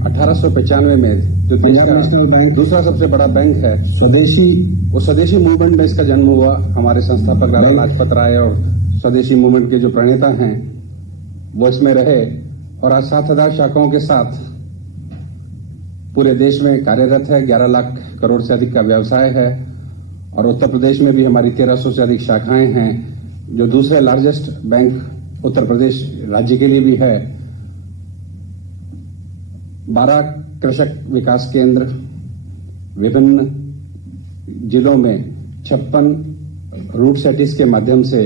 1895 में जो देश का नेशनल बैंक दूसरा सबसे बड़ा बैंक है, स्वदेशी मूवमेंट में इसका जन्म हुआ। हमारे संस्थापक लाला लाजपत राय और स्वदेशी मूवमेंट के जो प्रणेता हैं वो इसमें रहे और आज 7,000 शाखाओं के साथ पूरे देश में कार्यरत है। 11 लाख करोड़ से अधिक का व्यवसाय है और उत्तर प्रदेश में भी हमारी 1300 से अधिक शाखाएं हैं, जो दूसरे लार्जेस्ट बैंक उत्तर प्रदेश राज्य के लिए भी है। 12 कृषक विकास केंद्र, विभिन्न जिलों में 56 रूट सेटिस के माध्यम से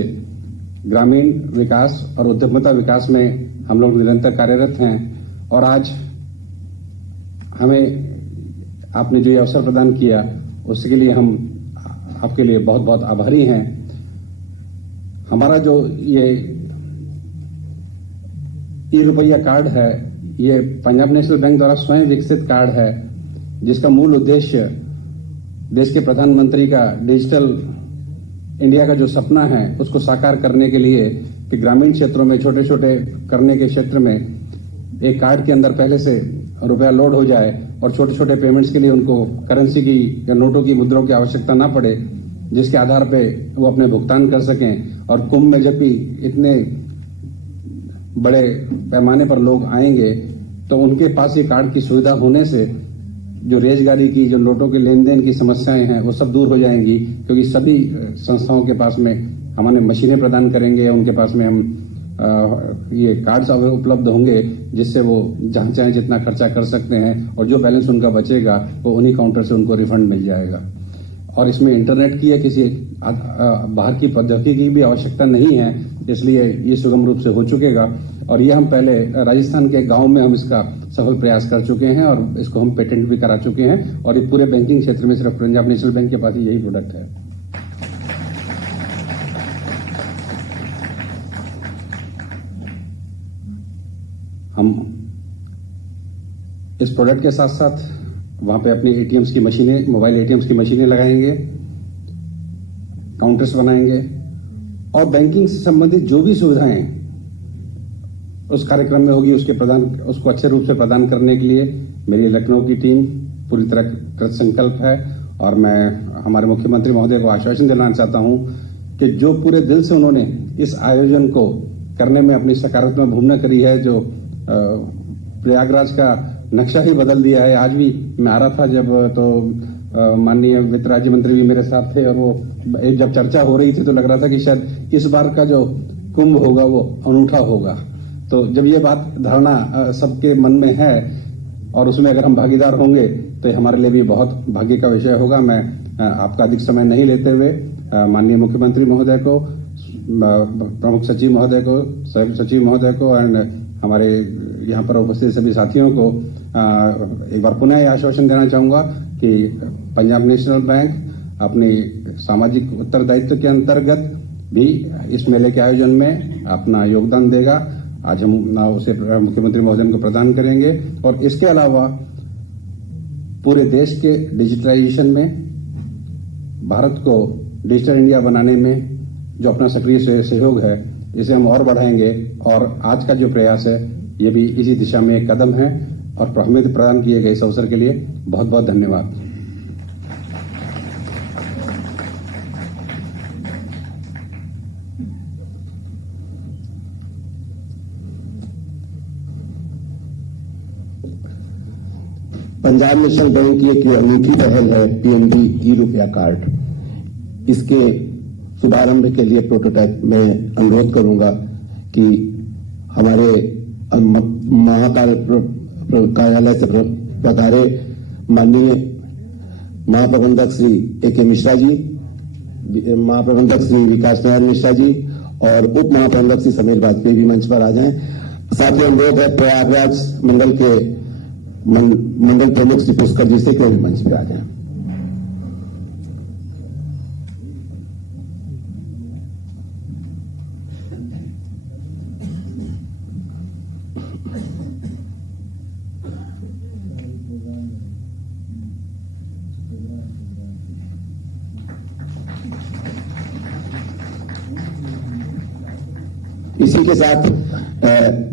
ग्रामीण विकास और उद्यमिता विकास में हम लोग निरंतर कार्यरत हैं। और आज हमें आपने जो ये अवसर प्रदान किया उसके लिए हम आपके लिए बहुत बहुत आभारी हैं। हमारा जो ये ई-रुपया कार्ड है, ये पंजाब नेशनल बैंक द्वारा स्वयं विकसित कार्ड है, जिसका मूल उद्देश्य देश के प्रधानमंत्री का डिजिटल इंडिया का जो सपना है उसको साकार करने के लिए कि ग्रामीण क्षेत्रों में छोटे छोटे करने के क्षेत्र में एक कार्ड के अंदर पहले से रुपया लोड हो जाए और छोटे छोटे पेमेंट्स के लिए उनको करेंसी की या नोटों की मुद्राओं की आवश्यकता ना पड़े, जिसके आधार पे वो अपने भुगतान कर सकें। और कुंभ में जब भी इतने बड़े पैमाने पर लोग आएंगे तो उनके पास ये कार्ड की सुविधा होने से जो रेजगारी की, जो नोटों के लेन देन की समस्याएं हैं वो सब दूर हो जाएंगी, क्योंकि सभी संस्थाओं के पास में हमारे मशीनें प्रदान करेंगे, उनके पास में हम ये कार्ड्स उपलब्ध होंगे, जिससे वो जहां चाहे जितना खर्चा कर सकते हैं और जो बैलेंस उनका बचेगा वो उन्हीं काउंटर से उनको रिफंड मिल जाएगा। और इसमें इंटरनेट की या किसी बाहर की पद्धति की भी आवश्यकता नहीं है, इसलिए ये सुगम रूप से हो चुकेगा। और ये हम पहले राजस्थान के गांव में हम इसका सफल प्रयास कर चुके हैं और इसको हम पेटेंट भी करा चुके हैं और ये पूरे बैंकिंग क्षेत्र में सिर्फ पंजाब नेशनल बैंक के पास ही यही प्रोडक्ट है। हम इस प्रोडक्ट के साथ साथ वहां पे अपनी एटीएम्स की मशीनें, मोबाइल एटीएम्स की मशीनें लगाएंगे, काउंटर्स बनाएंगे और बैंकिंग से संबंधित जो भी सुविधाएं उस कार्यक्रम में होगी उसको अच्छे रूप से प्रदान करने के लिए मेरी लखनऊ की टीम पूरी तरह कृत संकल्प है। और मैं हमारे मुख्यमंत्री महोदय को आश्वासन दिलाना चाहता हूं कि जो पूरे दिल से उन्होंने इस आयोजन को करने में अपनी सकारात्मक भूमिका करी है, जो प्रयागराज का नक्शा ही बदल दिया है। आज भी मैं आ रहा था जब तो माननीय वित्त राज्य मंत्री भी मेरे साथ थे और वो जब चर्चा हो रही थी तो लग रहा था कि शायद इस बार का जो कुंभ होगा वो अनूठा होगा। तो जब ये बात धारणा सबके मन में है और उसमें अगर हम भागीदार होंगे तो हमारे लिए भी बहुत भाग्य का विषय होगा। मैं आपका अधिक समय नहीं लेते हुए माननीय मुख्यमंत्री महोदय को, प्रमुख सचिव महोदय को, सह सचिव महोदय को एंड हमारे यहाँ पर उपस्थित सभी साथियों को एक बार पुनः यह आश्वासन देना चाहूंगा कि पंजाब नेशनल बैंक अपनी सामाजिक उत्तरदायित्व के अंतर्गत भी इस मेले के आयोजन में अपना योगदान देगा। आज हम उसे मुख्यमंत्री महोदय को प्रदान करेंगे और इसके अलावा पूरे देश के डिजिटलाइजेशन में, भारत को डिजिटल इंडिया बनाने में जो अपना सक्रिय सहयोग है इसे हम और बढ़ाएंगे। और आज का जो प्रयास है ये भी इसी दिशा में एक कदम है। और हमें प्रदान किए गए इस अवसर के लिए बहुत बहुत धन्यवाद। पंजाब नेशनल बैंक की एक अनूठी पहल है पीएनबी ई-रुपया कार्ड। इसके शुभारंभ के लिए प्रोटोटाइप में अनुरोध करूंगा कि हमारे महाकाल कार्यालय से पधारे माननीय महाप्रबंधक श्री ए.के. मिश्रा जी, महाप्रबंधक श्री विकास नारायण मिश्रा जी और उप महाप्रबंधक श्री समीर वाजपेयी भी मंच पर आ जाएं। साथ ही अनुरोध है प्रयागराज मंडल के मंडल प्रमुख श्री पुष्कर जी से कि भी मंच पर आ जाएं। इसी के साथ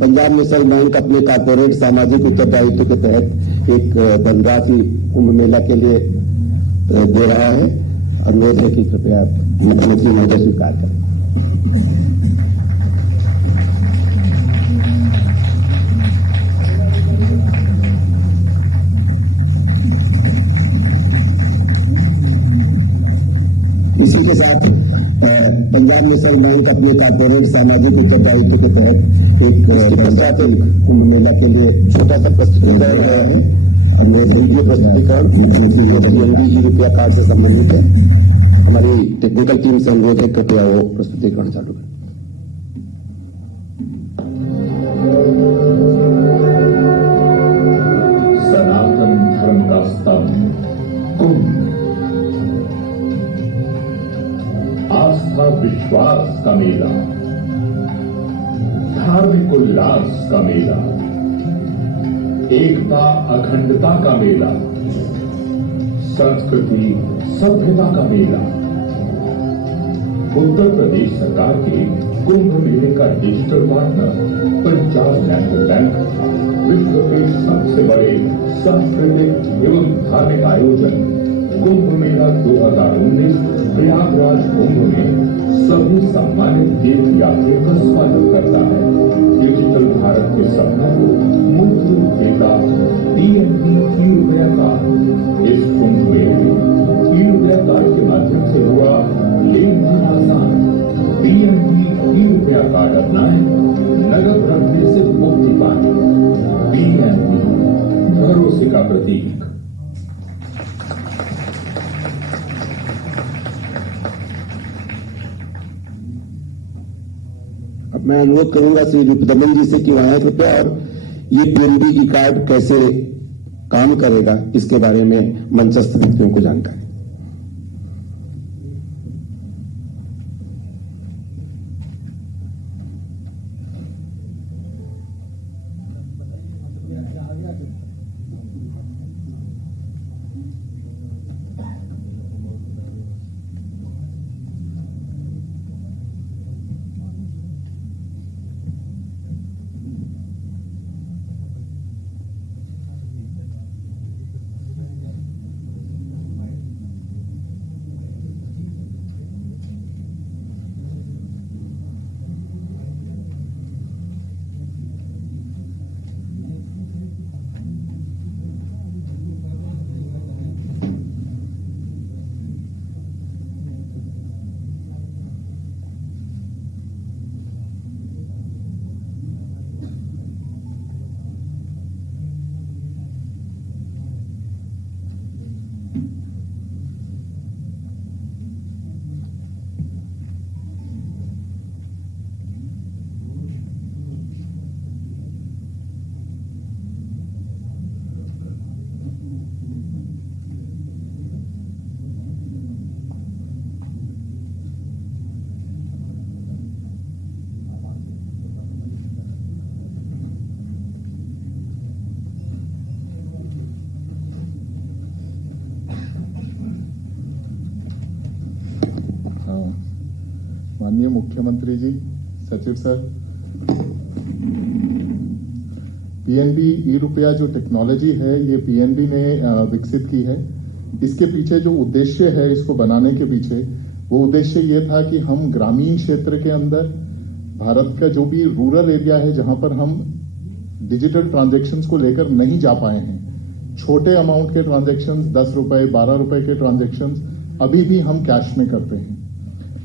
पंजाब नेशनल बैंक अपने कॉर्पोरेट सामाजिक उत्तरदायित्व के तहत एक धनराशि कुंभ मेला के लिए दे रहा है। अनुरोध है कि कृपया मुख्यमंत्री महोदय स्वीकार करें। इसी के साथ पंजाब नेशनल बैंक अपने कॉर्पोरेट सामाजिक उत्तरदायित्व के तहत एक कुंभ मेला के लिए छोटा सा प्रस्तुतिकरण है। अनुरोध वीडियो प्रस्तुतिकरण मुख्यमंत्री PNB ई रुपया कार्ड से संबंधित है। हमारी टेक्निकल टीम से अनुरोध है कृपया वो प्रस्तुतिकरण चालू करें। सनातन धर्म का स्तंभ कुंभ, आस्था विश्वास का मेला, धार्मिक उल्लास का मेला, एकता अखंडता का मेला, संस्कृति सभ्यता का मेला। उत्तर प्रदेश सरकार के कुंभ मेले का digital partner Punjab national bank विश्व के सबसे बड़े सांस्कृतिक एवं धार्मिक आयोजन कुंभ मेला 2019 प्रयागराज कुंभ में सभी सम्मानित तीर्थ यात्रियों का स्वागत करता है। डिजिटल भारत के सपनों को मूर्त रूप देता PNB ई रुपया कार्ड। इस कुंभ मेले में ई रुपया कार्ड के माध्यम से हुआ लेन देन आसान। PNB ई रुपया कार्ड अपनाएं, नगद रखने से मुक्ति पाएं। PNB भरोसे का प्रतीक। अब मैं अनुरोध करूंगा श्री रुपदमन जी से कि वहां कृपया और ये PNB ई कार्ड कैसे काम करेगा इसके बारे में मंचस्थ व्यक्तियों को जानकारी। माननीय मुख्यमंत्री जी, सचिव सर, PNB ई रुपया जो टेक्नोलॉजी है ये PNB ने विकसित की है। इसके पीछे जो उद्देश्य है इसको बनाने के पीछे वो उद्देश्य ये था कि हम ग्रामीण क्षेत्र के अंदर भारत का जो भी रूरल एरिया है जहां पर हम डिजिटल ट्रांजैक्शंस को लेकर नहीं जा पाए हैं, छोटे अमाउंट के ट्रांजैक्शंस 10 रुपए 12 रुपए के ट्रांजैक्शंस अभी भी हम कैश में करते हैं।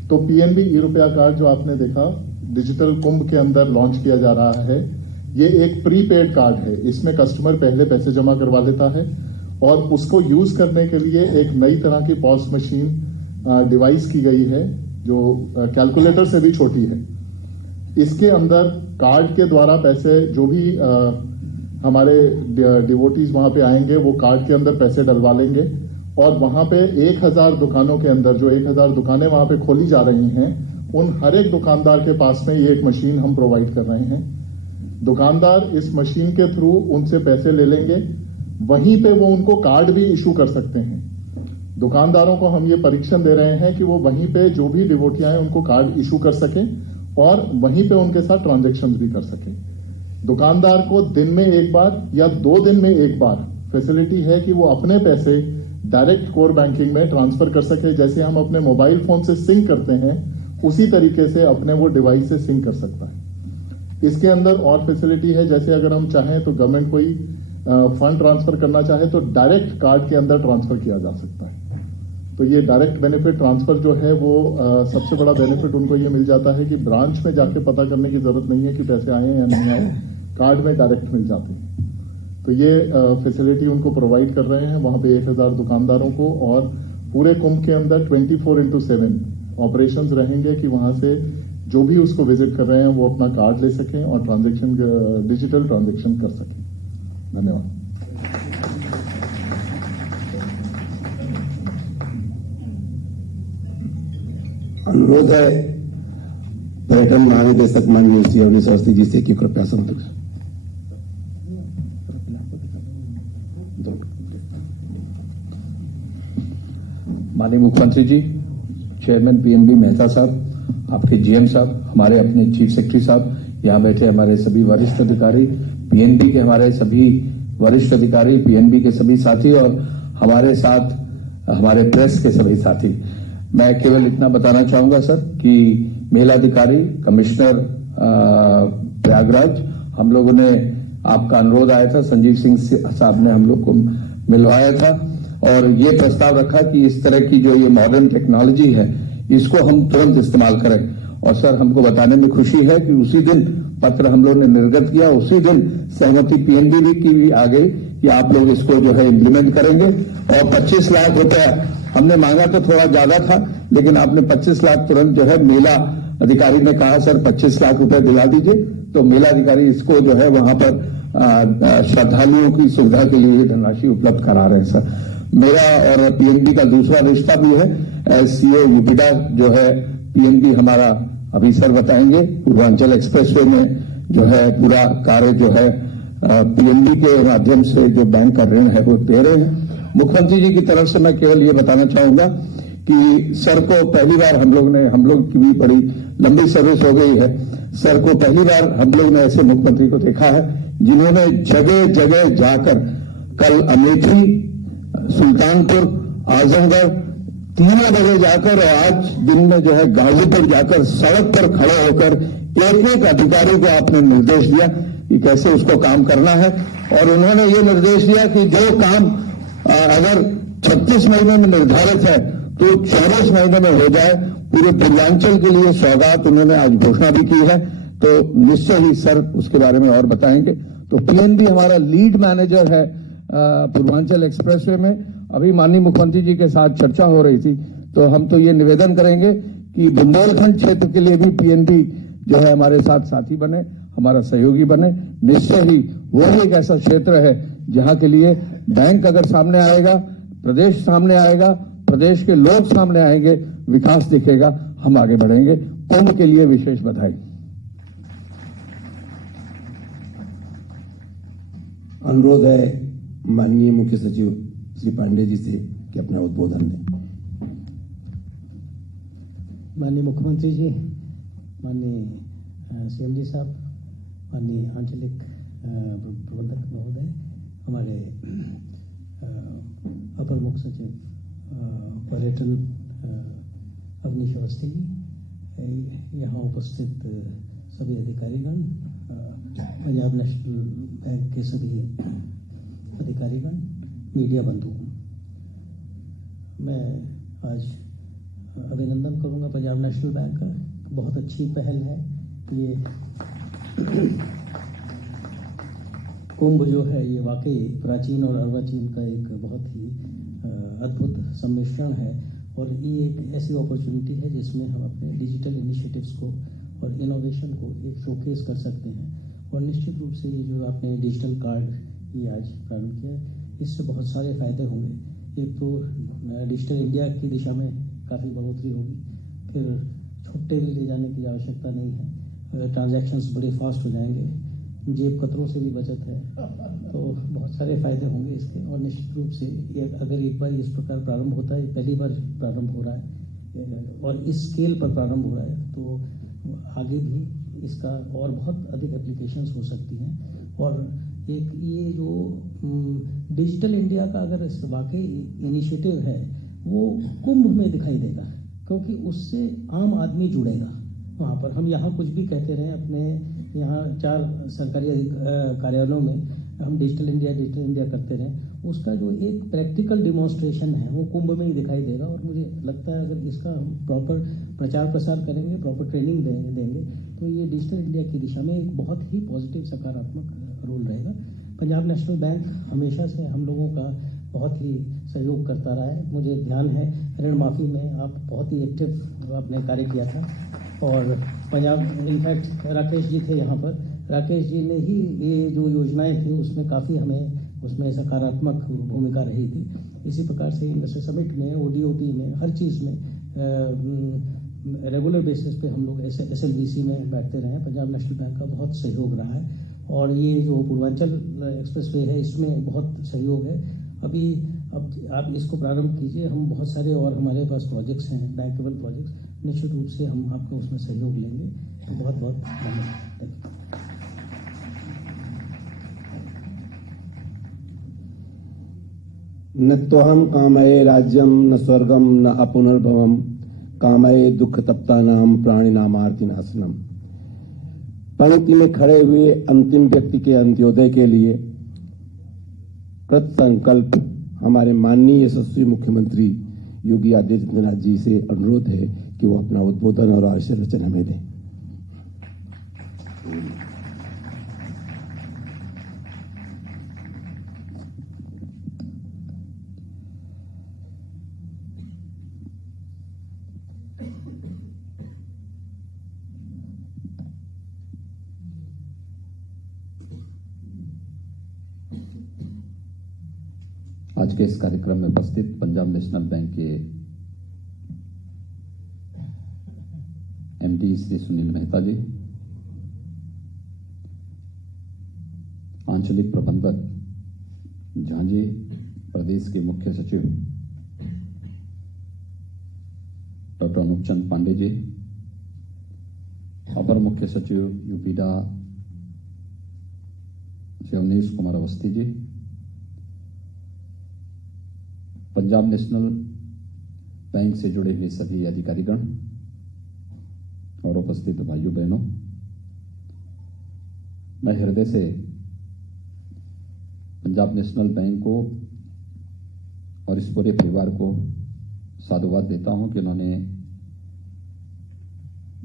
तो PNB ई रुपया कार्ड जो आपने देखा डिजिटल कुंभ के अंदर लॉन्च किया जा रहा है, ये एक प्रीपेड कार्ड है। इसमें कस्टमर पहले पैसे जमा करवा लेता है और उसको यूज करने के लिए एक नई तरह की पॉस मशीन डिवाइस की गई है जो कैलकुलेटर से भी छोटी है। इसके अंदर कार्ड के द्वारा पैसे जो भी हमारे डिवोटीज वहां पे आएंगे वो कार्ड के अंदर पैसे डलवा लेंगे और वहां पे 1000 दुकानों के अंदर जो 1000 दुकानें वहां पे खोली जा रही हैं उन हर एक दुकानदार के पास में ये एक मशीन हम प्रोवाइड कर रहे हैं। दुकानदार इस मशीन के थ्रू उनसे पैसे ले लेंगे, वहीं पे वो उनको कार्ड भी इशू कर सकते हैं। दुकानदारों को हम ये परीक्षण दे रहे हैं कि वो वहीं पे जो भी डिवोटियां हैं उनको कार्ड इशू कर सकें और वहीं पे उनके साथ ट्रांजैक्शंस भी कर सकें। दुकानदार को दिन में एक बार या 2 दिन में एक बार फैसिलिटी है कि वो अपने पैसे डायरेक्ट कोर बैंकिंग में ट्रांसफर कर सके। जैसे हम अपने मोबाइल फोन से सिंक करते हैं, उसी तरीके से अपने वो डिवाइस से सिंक कर सकता है। इसके अंदर और फैसिलिटी है, जैसे अगर हम चाहें तो गवर्नमेंट कोई फंड ट्रांसफर करना चाहे तो डायरेक्ट कार्ड के अंदर ट्रांसफर किया जा सकता है। तो ये डायरेक्ट बेनिफिट ट्रांसफर जो है वो सबसे बड़ा बेनिफिट उनको ये मिल जाता है कि ब्रांच में जाके पता करने की जरूरत नहीं है कि पैसे आए या नहीं आए, कार्ड में डायरेक्ट मिल जाते हैं। तो ये फैसिलिटी उनको प्रोवाइड कर रहे हैं वहां पे 1000 दुकानदारों को, और पूरे कुंभ के अंदर 24/7 ऑपरेशंस रहेंगे कि वहां से जो भी उसको विजिट कर रहे हैं वो अपना कार्ड ले सकें और ट्रांजैक्शन डिजिटल ट्रांजैक्शन कर सकें। धन्यवाद। अनुरोध है पर्यटन महानिदेशक माननीय श्री अवनीश अवस्थी जी से कि कृपया संपर्क। माननीय मुख्यमंत्री जी, चेयरमैन पीएनबी मेहता साहब, आपके जीएम साहब, हमारे अपने चीफ सेक्रेटरी साहब, यहाँ बैठे हमारे सभी वरिष्ठ अधिकारी, पीएनबी के हमारे सभी वरिष्ठ अधिकारी, पीएनबी के सभी साथी और हमारे साथ हमारे प्रेस के सभी साथी, मैं केवल इतना बताना चाहूंगा सर कि मेलाधिकारी कमिश्नर प्रयागराज, हम लोगों ने आपका अनुरोध आया था, संजीव सिंह साहब ने हम लोग को मिलवाया था और ये प्रस्ताव रखा कि इस तरह की जो ये मॉडर्न टेक्नोलॉजी है इसको हम तुरंत इस्तेमाल करें। और सर हमको बताने में खुशी है कि उसी दिन पत्र हम लोग ने निर्गत किया, उसी दिन सहमति पीएनबी की भी आ गई कि आप लोग इसको जो है इम्प्लीमेंट करेंगे। और 25 लाख रुपया हमने मांगा तो थोड़ा ज्यादा था, लेकिन आपने 25 लाख तुरंत जो है मेला अधिकारी ने कहा सर 25 लाख रुपए दिला दीजिए, तो मेला अधिकारी इसको जो है वहां पर श्रद्धालुओं की सुविधा के लिए धनराशि उपलब्ध करा रहे हैं सर। मेरा और पीएनबी का दूसरा रिश्ता भी है, एससीओ यूपीडा जो है पीएनबी हमारा अभी सर बताएंगे, पूर्वांचल एक्सप्रेसवे में जो है पूरा कार्य जो है पीएनबी के माध्यम से जो बैंक का ऋण है वो दे रहे हैं। मुख्यमंत्री जी की तरफ से मैं केवल ये बताना चाहूंगा कि सर को पहली बार हम लोग की भी बड़ी लंबी सर्विस हो गई है, सर को पहली बार हम लोग ने ऐसे मुख्यमंत्री को देखा है जिन्होंने जगह जगह जाकर, कल अमेठी, सुल्तानपुर, आजमगढ़, तीनों जगह जाकर और आज दिन में जो है गाजीपुर जाकर सड़क पर खड़े होकर एक एक अधिकारी को आपने निर्देश दिया कि कैसे उसको काम करना है। और उन्होंने ये निर्देश दिया कि जो काम अगर 36 महीने में निर्धारित है तो 24 महीने में हो जाए। पूरे पूर्वांचल के लिए सौगात उन्होंने आज घोषणा भी की है, तो निश्चय ही सर उसके बारे में और बताएंगे। तो पीएनबी हमारा लीड मैनेजर है पूर्वांचल एक्सप्रेसवे में। अभी माननीय मुख्यमंत्री जी के साथ चर्चा हो रही थी, तो हम तो ये निवेदन करेंगे कि बुंदेलखंड क्षेत्र के लिए भी पीएनबी जो है हमारे साथ साथी बने, हमारा सहयोगी बने। निश्चय ही वो एक ऐसा क्षेत्र है जहां के लिए बैंक अगर सामने आएगा, प्रदेश सामने आएगा, प्रदेश के लोग सामने आएंगे, विकास दिखेगा, हम आगे बढ़ेंगे। कुंभ के लिए विशेष बधाई। अनुरोध है माननीय मुख्य सचिव श्री पांडे जी से कि अपना उद्बोधन दें। माननीय मुख्यमंत्री जी, माननीय सीएम जी साहब, माननीय आंचलिक प्रबंधक महोदय, हमारे अपर मुख्य सचिव पर्यटन अवनीश अवस्थी जी, यहाँ उपस्थित सभी अधिकारीगण, पंजाब नेशनल बैंक के सभी अधिकारीगण, मीडिया बंधु, मैं आज अभिनंदन करूंगा पंजाब नेशनल बैंक का। बहुत अच्छी पहल है ये। कुंभ जो है ये वाकई प्राचीन और अर्वाचीन का एक बहुत ही अद्भुत सम्मिश्रण है और ये एक ऐसी अपॉर्चुनिटी है जिसमें हम अपने डिजिटल इनिशिएटिव्स को और इनोवेशन को एक शोकेस कर सकते हैं। और निश्चित रूप से ये जो आपने डिजिटल कार्ड ये आज प्रारंभ किया, इससे बहुत सारे फायदे होंगे। एक तो डिजिटल इंडिया की दिशा में काफ़ी बढ़ोतरी होगी, फिर छुट्टे भी ले जाने की आवश्यकता नहीं है, ट्रांजैक्शंस बड़े फास्ट हो जाएंगे, जेब कतरों से भी बचत है, तो बहुत सारे फायदे होंगे इसके। और निश्चित रूप से ये अगर एक बार इस प्रकार प्रारंभ होता है, पहली बार प्रारंभ हो रहा है और इस स्केल पर प्रारंभ हो रहा है, तो आगे भी इसका और बहुत अधिक एप्लीकेशंस हो सकती हैं। और एक ये जो डिजिटल इंडिया का अगर वाकई इनिशिएटिव है वो कुंभ में दिखाई देगा, क्योंकि उससे आम आदमी जुड़ेगा वहाँ पर। हम यहाँ कुछ भी कहते रहे, अपने यहाँ 4 सरकारी कार्यालयों में हम डिजिटल इंडिया करते रहे, उसका जो एक प्रैक्टिकल डिमॉन्स्ट्रेशन है वो कुंभ में ही दिखाई देगा। और मुझे लगता है अगर इसका हम प्रॉपर प्रचार प्रसार करेंगे, प्रॉपर ट्रेनिंग देंगे तो ये डिजिटल इंडिया की दिशा में एक बहुत ही पॉजिटिव सकारात्मक रोल रहेगा। पंजाब नेशनल बैंक हमेशा से हम लोगों का बहुत ही सहयोग करता रहा है। मुझे ध्यान है ऋण माफ़ी में आप बहुत ही एक्टिव आपने कार्य किया था, और पंजाब इनफैक्ट राकेश जी थे यहाँ पर, राकेश जी ने ही ये जो योजनाएं थी उसमें काफ़ी हमें उसमें सकारात्मक भूमिका रही थी। इसी प्रकार से इन्वेस्टर समिट में, ओडीओपी में, हर चीज़ में रेगुलर बेसिस पे हम लोग SLBC में बैठते रहे हैं। पंजाब नेशनल बैंक का बहुत सहयोग रहा है, और ये जो पूर्वांचल एक्सप्रेसवे है इसमें बहुत सहयोग है। अब आप इसको प्रारंभ कीजिए, हम बहुत सारे और हमारे पास प्रोजेक्ट्स हैं, बैंकेबल प्रोजेक्ट्स, निश्चित रूप से हम आपका उसमें सहयोग लेंगे। तो बहुत बहुत धन्यवाद। न त्वहं कामये राज्यम न स्वर्गम न अपुनर्भवम कामये दुख तप्ता नाम प्राणी नामार्ति नाशनम। पंक्ति में खड़े हुए अंतिम व्यक्ति के अंत्योदय के लिए कृत संकल्प हमारे माननीय यशस्वी मुख्यमंत्री योगी आदित्यनाथ जी से अनुरोध है कि वो अपना उद्बोधन और आशीर्वचन हमें दें। आज के इस कार्यक्रम में उपस्थित पंजाब नेशनल बैंक के MD श्री सुनील मेहता जी, आंचलिक प्रबंधक झांझी, प्रदेश के मुख्य सचिव डॉक्टर अनूपचंद पांडे जी, अपर मुख्य सचिव यूपीडा श्री अवनीश कुमार अवस्थी जी, पंजाब नेशनल बैंक से जुड़े हुए सभी अधिकारीगण और उपस्थित भाइयों बहनों, मैं हृदय से पंजाब नेशनल बैंक को और इस पूरे परिवार को साधुवाद देता हूं कि उन्होंने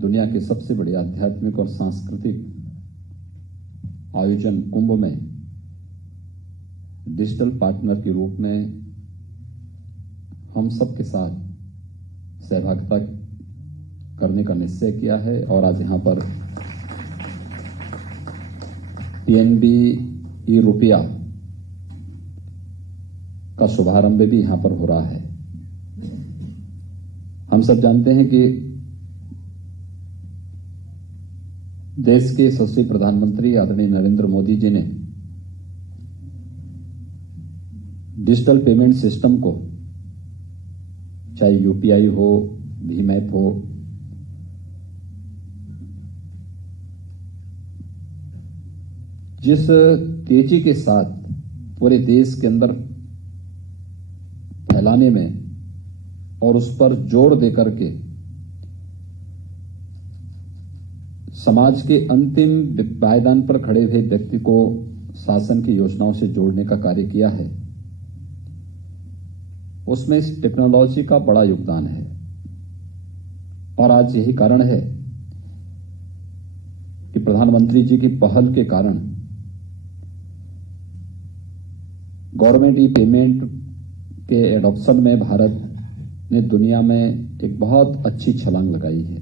दुनिया के सबसे बड़े आध्यात्मिक और सांस्कृतिक आयोजन कुंभ में डिजिटल पार्टनर के रूप में हम सब के साथ सहभागिता करने का निश्चय किया है। और आज यहां पर PNB ई-रुपया का शुभारंभ भी यहां पर हो रहा है। हम सब जानते हैं कि देश के यशस्वी प्रधानमंत्री आदरणीय नरेंद्र मोदी जी ने डिजिटल पेमेंट सिस्टम को, चाहे UPI हो, भीम ऐप हो, जिस तेजी के साथ पूरे देश के अंदर फैलाने में और उस पर जोर देकर के समाज के अंतिम पायदान पर खड़े हुए व्यक्ति को शासन की योजनाओं से जोड़ने का कार्य किया है, उसमें इस टेक्नोलॉजी का बड़ा योगदान है। और आज यही कारण है कि प्रधानमंत्री जी की पहल के कारण गवर्नमेंट ई पेमेंट के एडॉप्शन में भारत ने दुनिया में एक बहुत अच्छी छलांग लगाई है।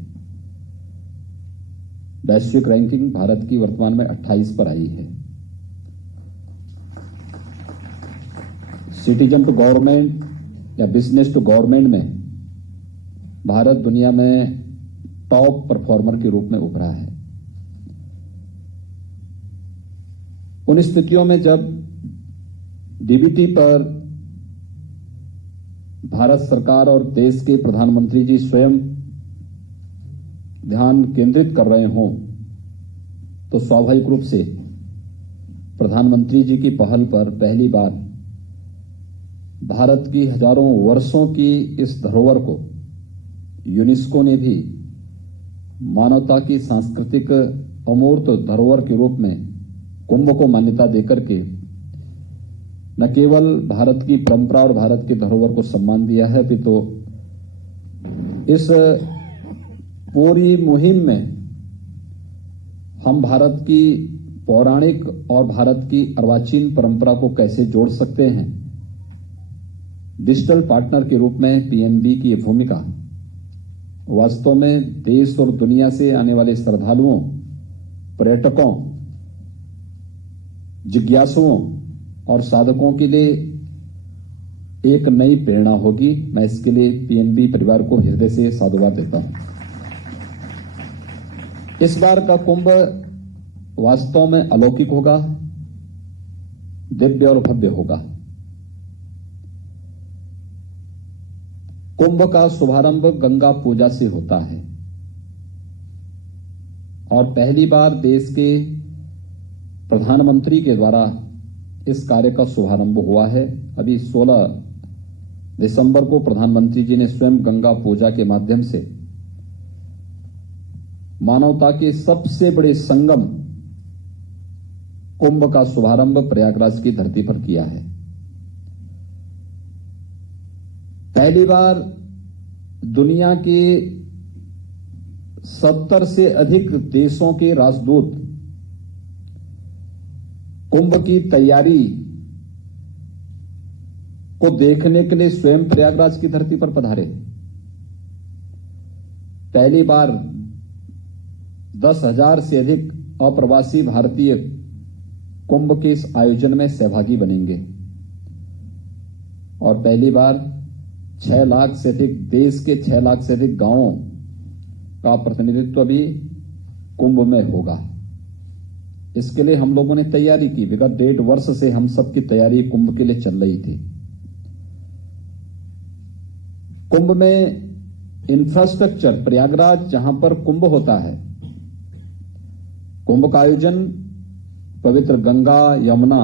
वैश्विक रैंकिंग भारत की वर्तमान में 28 पर आई है। सिटीजन टू गवर्नमेंट या बिजनेस टू गवर्नमेंट में भारत दुनिया में टॉप परफॉर्मर के रूप में उभरा है। उन स्थितियों में जब डीबीटी पर भारत सरकार और देश के प्रधानमंत्री जी स्वयं ध्यान केंद्रित कर रहे हों, तो स्वाभाविक रूप से प्रधानमंत्री जी की पहल पर पहली बार भारत की हजारों वर्षों की इस धरोहर को यूनेस्को ने भी मानवता की सांस्कृतिक अमूर्त धरोहर के रूप में कुंभ को मान्यता देकर के न केवल भारत की परंपरा और भारत के धरोहर को सम्मान दिया है, तो इस पूरी मुहिम में हम भारत की पौराणिक और भारत की अर्वाचीन परंपरा को कैसे जोड़ सकते हैं, डिजिटल पार्टनर के रूप में पीएनबी की ये भूमिका वास्तव में देश और दुनिया से आने वाले श्रद्धालुओं, पर्यटकों, जिज्ञासुओं और साधकों के लिए एक नई प्रेरणा होगी। मैं इसके लिए पीएनबी परिवार को हृदय से साधुवाद देता हूं। इस बार का कुंभ वास्तव में अलौकिक होगा, दिव्य और भव्य होगा। कुंभ का शुभारंभ गंगा पूजा से होता है और पहली बार देश के प्रधानमंत्री के द्वारा इस कार्य का शुभारंभ हुआ है। अभी 16 दिसंबर को प्रधानमंत्री जी ने स्वयं गंगा पूजा के माध्यम से मानवता के सबसे बड़े संगम कुंभ का शुभारंभ प्रयागराज की धरती पर किया है। पहली बार दुनिया के 70 से अधिक देशों के राजदूत कुंभ की तैयारी को देखने के लिए स्वयं प्रयागराज की धरती पर पधारे। पहली बार 10,000 से अधिक अप्रवासी भारतीय कुंभ के इस आयोजन में सहभागी बनेंगे और पहली बार 6 लाख से अधिक देश के 6 लाख से अधिक गांवों का प्रतिनिधित्व भी कुंभ में होगा। इसके लिए हम लोगों ने तैयारी की। विगत 1.5 वर्ष से हम सबकी तैयारी कुंभ के लिए चल रही थी। कुंभ में इंफ्रास्ट्रक्चर, प्रयागराज जहां पर कुंभ होता है, कुंभ का आयोजन पवित्र गंगा, यमुना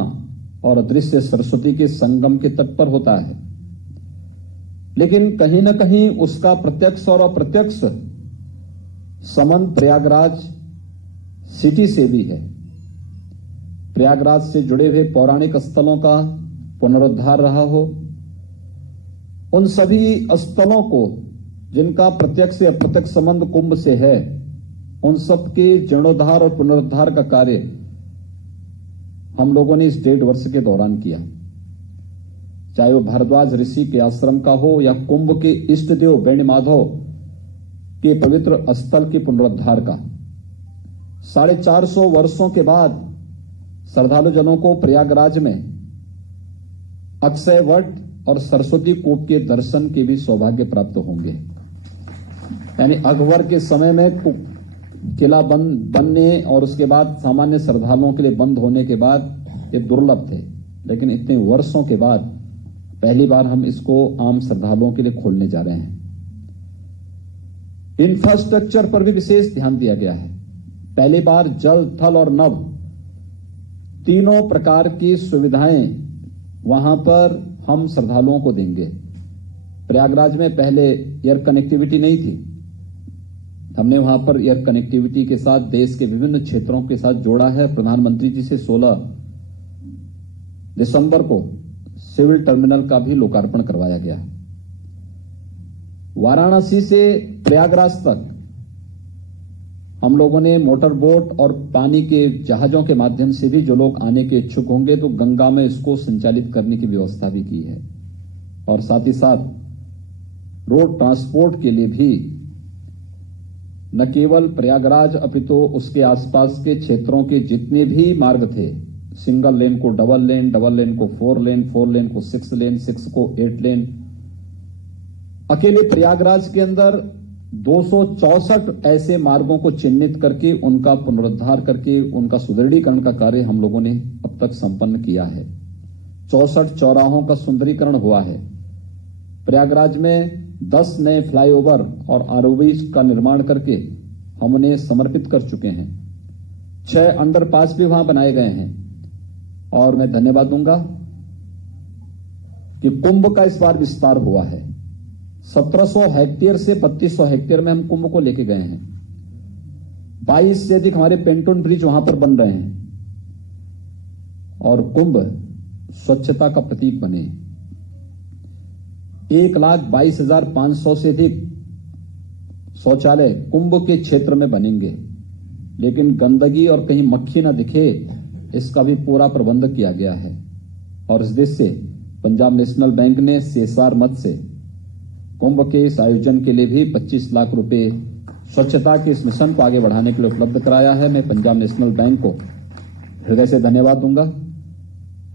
और अदृश्य सरस्वती के संगम के तट पर होता है, लेकिन कहीं न कहीं उसका प्रत्यक्ष और अप्रत्यक्ष संबंध प्रयागराज सिटी से भी है। प्रयागराज से जुड़े हुए पौराणिक स्थलों का पुनरुद्धार रहा हो, उन सभी स्थलों को जिनका प्रत्यक्ष या अप्रत्यक्ष संबंध कुंभ से है, उन सब के जीर्णोद्धार और पुनरुद्धार का कार्य हम लोगों ने इस 1.5 वर्ष के दौरान किया। चाहे वो भारद्वाज ऋषि के आश्रम का हो या कुंभ के इष्ट देव बेणी माधव के पवित्र स्थल के पुनरुद्धार का। 450 वर्षों के बाद श्रद्धालु जनों को प्रयागराज में अक्षय वट और सरस्वती कूप के दर्शन के भी सौभाग्य प्राप्त होंगे। यानी अकबर के समय में किला बनने और उसके बाद सामान्य श्रद्धालुओं के लिए बंद होने के बाद ये दुर्लभ थे, लेकिन इतने वर्षों के बाद पहली बार हम इसको आम श्रद्धालुओं के लिए खोलने जा रहे हैं। इंफ्रास्ट्रक्चर पर भी विशेष ध्यान दिया गया है। पहली बार जल, थल और नभ तीनों प्रकार की सुविधाएं वहां पर हम श्रद्धालुओं को देंगे। प्रयागराज में पहले एयर कनेक्टिविटी नहीं थी, हमने वहां पर एयर कनेक्टिविटी के साथ देश के विभिन्न क्षेत्रों के साथ जोड़ा है। प्रधानमंत्री जी से 16 दिसंबर को सिविल टर्मिनल का भी लोकार्पण करवाया गया है। वाराणसी से प्रयागराज तक हम लोगों ने मोटर बोट और पानी के जहाजों के माध्यम से भी जो लोग आने के इच्छुक होंगे तो गंगा में इसको संचालित करने की व्यवस्था भी की है। और साथ ही साथ रोड ट्रांसपोर्ट के लिए भी न केवल प्रयागराज अपितु उसके आसपास के क्षेत्रों के जितने भी मार्ग थे, सिंगल लेन को डबल लेन, डबल लेन को 4 लेन, 4 लेन को 6 लेन, 6 को 8 लेन, अकेले प्रयागराज के अंदर 264 ऐसे मार्गों को चिन्हित करके उनका पुनरुद्धार करके उनका सुदृढ़ीकरण का कार्य हम लोगों ने अब तक संपन्न किया है। 64 चौराहों का सुंदरीकरण हुआ है। प्रयागराज में 10 नए फ्लाईओवर और आरओबी का निर्माण करके हम उन्हें समर्पित कर चुके हैं। 6 अंडरपास भी वहां बनाए गए हैं। और मैं धन्यवाद दूंगा कि कुंभ का इस बार विस्तार हुआ है। 1700 हेक्टेयर से 3200 हेक्टेयर में हम कुंभ को लेके गए हैं। 22 से अधिक हमारे पेंटोन ब्रिज वहां पर बन रहे हैं और कुंभ स्वच्छता का प्रतीक बने। 1,22,500 से अधिक शौचालय कुंभ के क्षेत्र में बनेंगे, लेकिन गंदगी और कहीं मक्खी ना दिखे इसका भी पूरा प्रबंध किया गया है। और इस देश से पंजाब नेशनल बैंक ने CSR मद से कुंभ के इस आयोजन के लिए भी 25 लाख रुपए स्वच्छता के इस मिशन को आगे बढ़ाने के लिए उपलब्ध कराया है। मैं पंजाब नेशनल बैंक को हृदय से धन्यवाद दूंगा।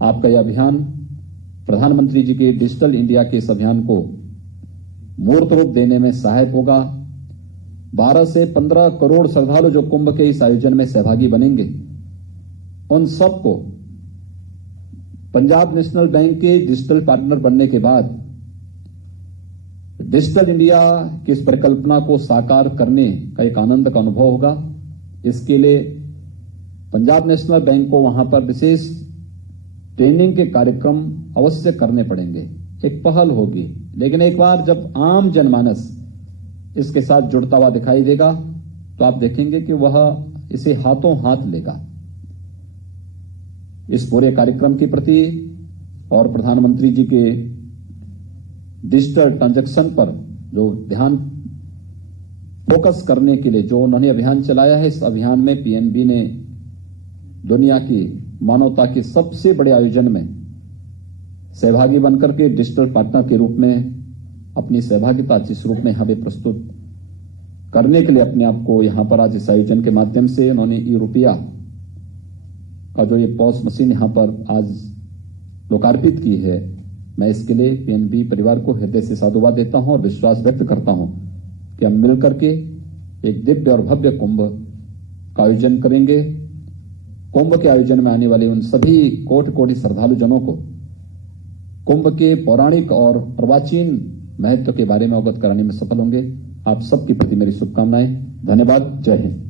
आपका यह अभियान प्रधानमंत्री जी के डिजिटल इंडिया के इस अभियान को मूर्त रूप देने में सहायक होगा। 12 से 15 करोड़ श्रद्धालु जो कुंभ के इस आयोजन में सहभागी बनेंगे, उन सबको पंजाब नेशनल बैंक के डिजिटल पार्टनर बनने के बाद डिजिटल इंडिया की इस परिकल्पना को साकार करने का एक आनंद का अनुभव होगा। इसके लिए पंजाब नेशनल बैंक को वहां पर विशेष ट्रेनिंग के कार्यक्रम अवश्य करने पड़ेंगे। एक पहल होगी, लेकिन एक बार जब आम जनमानस इसके साथ जुड़ता हुआ दिखाई देगा तो आप देखेंगे कि वह इसे हाथों हाथ लेगा। इस पूरे कार्यक्रम के प्रति और प्रधानमंत्री जी के डिजिटल ट्रांजैक्शन पर जो ध्यान फोकस करने के लिए जो उन्होंने अभियान चलाया है, इस अभियान में पीएनबी ने दुनिया की मानवता के सबसे बड़े आयोजन में सहभागी बनकर के डिजिटल पार्टनर के रूप में अपनी सहभागिता जिस रूप में हमें प्रस्तुत करने के लिए अपने आप को यहां पर आज इस आयोजन के माध्यम से उन्होंने ई-रुपया का जो ये पॉस मशीन यहां पर आज लोकार्पित की है, मैं इसके लिए पीएनबी परिवार को हृदय से साधुवाद देता हूं और विश्वास व्यक्त करता हूं कि हम मिलकर के एक दिव्य और भव्य कुंभ का आयोजन करेंगे। कुंभ के आयोजन में आने वाले उन सभी कोटि कोटि श्रद्धालु जनों को कुंभ के पौराणिक और अर्वाचीन महत्व के बारे में अवगत कराने में सफल होंगे। आप सबके प्रति मेरी शुभकामनाएं। धन्यवाद। जय हिंद।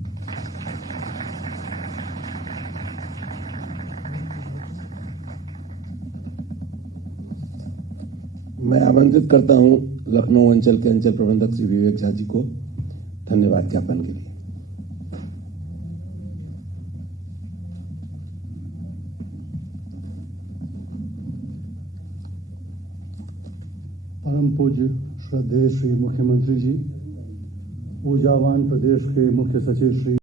मैं आमंत्रित करता हूं लखनऊ अंचल के अंचल प्रबंधक श्री विवेक झा जी को धन्यवाद ज्ञापन के लिए। परम पूज्य श्रद्धेय श्री मुख्यमंत्री जी, ऊर्जावान प्रदेश के मुख्य सचिव श्री